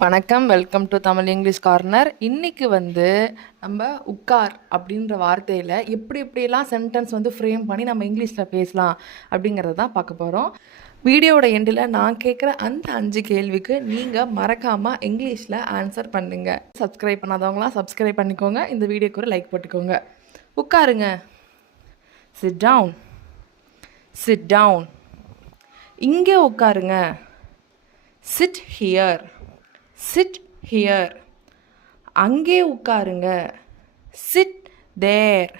வணக்கம், welcome to Tamil English corner. இன்னைக்கு நம்ம உட்கார் அப்படின்ற வார்த்தையில் எப்படியெல்லாம் சென்டென்ஸ் ஃப்ரேம் பண்ணி நம்ம இங்கிலீஷில் பேசலாம் அப்படிங்கிறத தான் பார்க்க போகிறோம். வீடியோவோட எண்டில் நான் கேட்குற அந்த 5 கேள்விக்கு நீங்கள் மறக்காமல் இங்கிலீஷில் ஆன்சர் பண்ணுங்க. சப்ஸ்கிரைப் பண்ணாதவங்களாம் சப்ஸ்கிரைப் பண்ணிக்கோங்க. இந்த வீடியோக்கு ஒரு லைக் போட்டுக்கோங்க. உட்காருங்க. Sit down. Sit down. இங்கே உட்காருங்க. Sit here. Sit here. அங்கே உட்காருங்க. Sit there.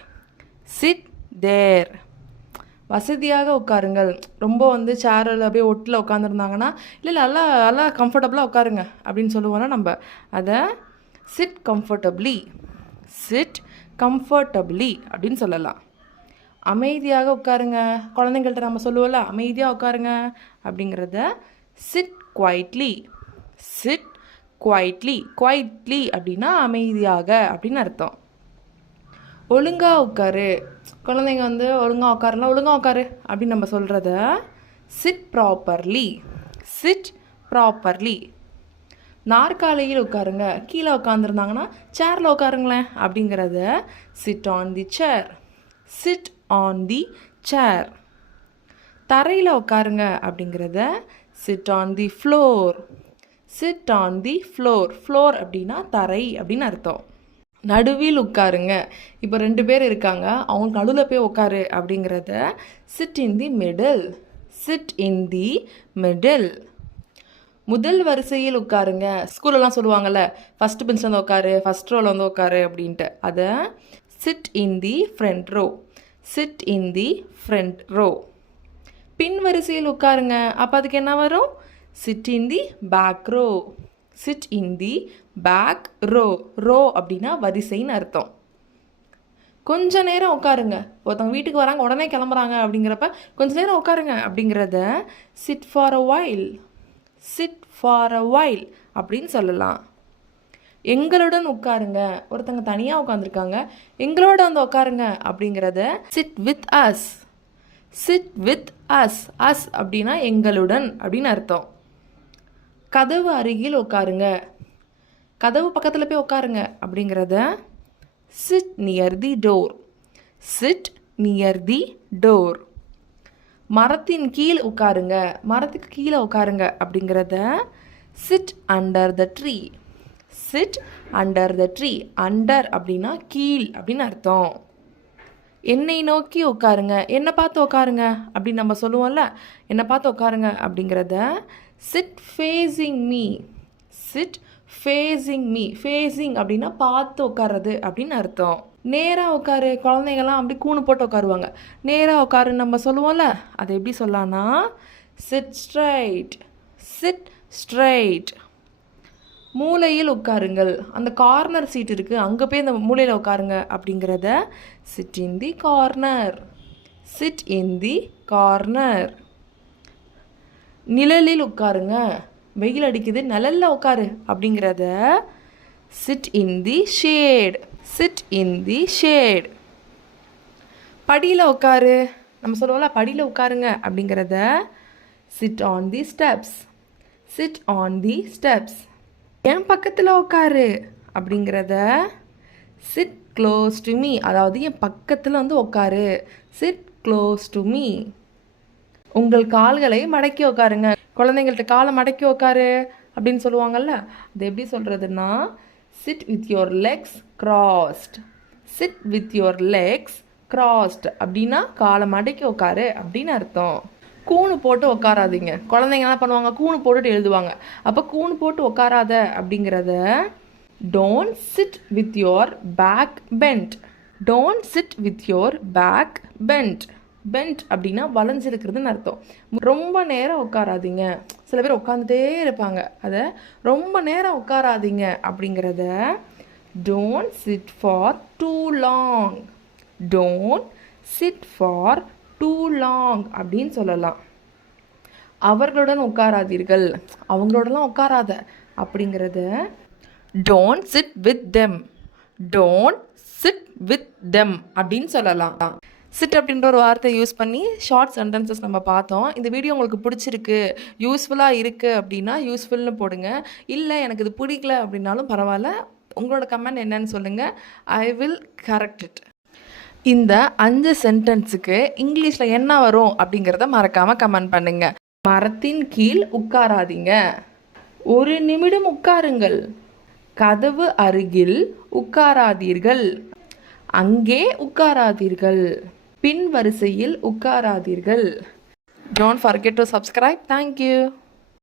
Sit there. வசதியாக உட்காருங்கள். ரொம்ப சேரில் அப்படியே ஒட்டில் உட்காந்துருந்தாங்கன்னா இல்லை நல்லா கம்ஃபர்டபுளாக உட்காருங்க அப்படின்னு சொல்லுவோன்னா நம்ம அதை சிட் கம்ஃபர்டபிளி. சிட் கம்ஃபர்டபிளி அப்படின்னு சொல்லலாம். அமைதியாக உட்காருங்க. குழந்தைங்கள்ட்ட நம்ம சொல்லுவோம்ல அமைதியாக உட்காருங்க அப்படிங்கிறத sit quietly. Sit quietly. Quietly அப்படின்னா அமைதியாக அப்படின்னு அர்த்தம். ஒழுங்காக உட்காரு. குழந்தைங்க ஒழுங்காக உட்காருலாம் ஒழுங்காக உட்காரு அப்படின்னு நம்ம சொல்கிறத சிட் ப்ராப்பர்லி. Chit properly. நாற்காலியில் உட்காருங்க. கீழே உட்காந்துருந்தாங்கன்னா சேரில் உட்காருங்களேன் அப்படிங்கிறத sit on the chair. Sit on the chair. தரையில் உட்காருங்க அப்படிங்கிறத sit on the floor. Sit on the floor. Floor அப்படின்னா தரை அப்படின்னு அர்த்தம். நடுவில் உட்காருங்க. இப்போ 2 பேர் இருக்காங்க, அவங்க நடுவில் போய் உட்காரு அப்படிங்கிறத sit in the middle. Chit in the middle. முதல் வரிசையில் உட்காருங்க. ஸ்கூலெல்லாம் சொல்லுவாங்கள்ல ஃபஸ்ட்டு பெஞ்சில் உட்காரு, ஃபஸ்ட் ரோவில் உட்காரு அப்படின்ட்டு, அதை sit in the front row. Sit in the front row. பின் வரிசையில் உட்காருங்க. அப்போ அதுக்கு என்ன வரும்? Sit in the back row. Sit in the back row. Row அப்படின்னா வரிசைன்னு அர்த்தம். கொஞ்ச நேரம் உட்காருங்க. ஒருத்தவங்க வீட்டுக்கு வராங்க உடனே கிளம்புறாங்க அப்படிங்கிறப்ப கொஞ்ச நேரம் உட்காருங்க அப்படிங்கிறத chit for a while. Chit for a while அப்படின்னு சொல்லலாம். எங்களுடன் உட்காருங்க. ஒருத்தங்க தனியாக உட்காந்துருக்காங்க, எங்களோட உட்காருங்க அப்படிங்கிறத sit with us. Sit with us. Us அப்படின்னா எங்களுடன் அப்படின்னு அர்த்தம். கதவு அருகில் உட்காருங்க. கதவு பக்கத்தில் போய் உட்காருங்க அப்படிங்கிறத sit near the door. Sit near the door. மரத்தின் கீழ் உட்காருங்க. மரத்துக்கு கீழே உட்காருங்க அப்படிங்கிறத sit under the tree. Sit under the tree. Under அப்படின்னா கீழ் அப்படின்னு அர்த்தம். என்னை நோக்கி உட்காருங்க. என்னை பார்த்து உட்காருங்க அப்படின்னு நம்ம சொல்லுவோம்ல, என்னை பார்த்து உட்காருங்க அப்படிங்கிறத sit facing me. Sit facing me. Facing அப்படின்னா பார்த்து உட்கார்றது அப்படின்னு அர்த்தம். நேராக உட்காரு. குழந்தைங்கள்லாம் அப்படி கூணு போட்டு உட்காருவாங்க. நேராக உட்காருன்னு நம்ம சொல்லுவோம்ல, அதை எப்படி சொல்லலாம்னா சிட் ஸ்ட்ரைட். Chit straight. மூலையில் உட்காருங்கள். அந்த கார்னர் சீட் இருக்குது, அங்கே போய் அந்த மூலையில் உட்காருங்க அப்படிங்கிறத sit in the corner. Sit in the corner. நிழலில் உட்காருங்க. வெயில் அடிக்குது, நிழலில் உட்காரு அப்படிங்கிறத sit in the shade. Sit in the shade. படியில் உட்காரு. நம்ம சொல்லுவோம்ல படியில் உட்காருங்க அப்படிங்கிறத sit on the steps. Sit on the steps. என் பக்கத்தில் உட்காரு அப்படிங்கிறத சிட் க்ளோஸ் டு மீ. அதாவது என் பக்கத்தில் உட்காரு. Sit close to me. உங்கள் கால்களை மடக்கி உட்காருங்க. குழந்தைங்கள்ட்ட காலை மடக்கி உட்காரு அப்படின்னு சொல்லுவாங்கள்ல, அது எப்படி சொல்கிறதுன்னா sit with your legs crossed. Sit with your legs crossed அப்படின்னா காலை மடக்கி உட்காரு அப்படின்னு அர்த்தம். கூணு போட்டு உட்காராதீங்க. குழந்தைங்க என்ன பண்ணுவாங்க, கூணு போட்டுட்டு எழுதுவாங்க. அப்போ கூணு போட்டு உட்காராத அப்படிங்கிறத don't sit with your back bent. Don't sit with your back bent. Bent அப்படின்னா வளைஞ்சிருக்கிறதுன்னு அர்த்தம். ரொம்ப நேரம் உட்காராதீங்க. சில பேர் உட்காந்துட்டே இருப்பாங்க. அதை ரொம்ப நேரம் உட்காராதீங்க அப்படிங்கிறத don't chit for too long. Don't chit for too long அப்படின்னு சொல்லலாம். அவர்களுடன் உட்காராதீர்கள். அவங்களோடலாம் உட்காராத அப்படிங்கிறத don't sit with them. Don't sit with them அப்படின்னு சொல்லலாம். சிட் அப்படின்ற ஒரு வார்த்தையை யூஸ் பண்ணி ஷார்ட் சென்டென்சஸ் நம்ம பார்த்தோம். இந்த வீடியோ உங்களுக்கு பிடிச்சிருக்கு, யூஸ்ஃபுல்லாக இருக்குது அப்படின்னா யூஸ்ஃபுல்னு போடுங்க. இல்லை எனக்கு இது பிடிக்கல அப்படின்னாலும் பரவாயில்ல, உங்களோட கமெண்ட் என்னன்னு சொல்லுங்கள். I will correct it. இந்த 5 சென்டென்ஸுக்கு இங்கிலீஷில் என்ன வரும் அப்படிங்கிறத மறக்காமல் கமெண்ட் பண்ணுங்கள். மரத்தின் கீழ் உட்காராதீங்க. 1 நிமிடம் உட்காருங்கள். கதவு அருகில் உட்காராதீர்கள். அங்கே உட்காராதீர்கள். பின் வரிசையில் உட்காராதீர்கள். Don't forget to subscribe. Thank you.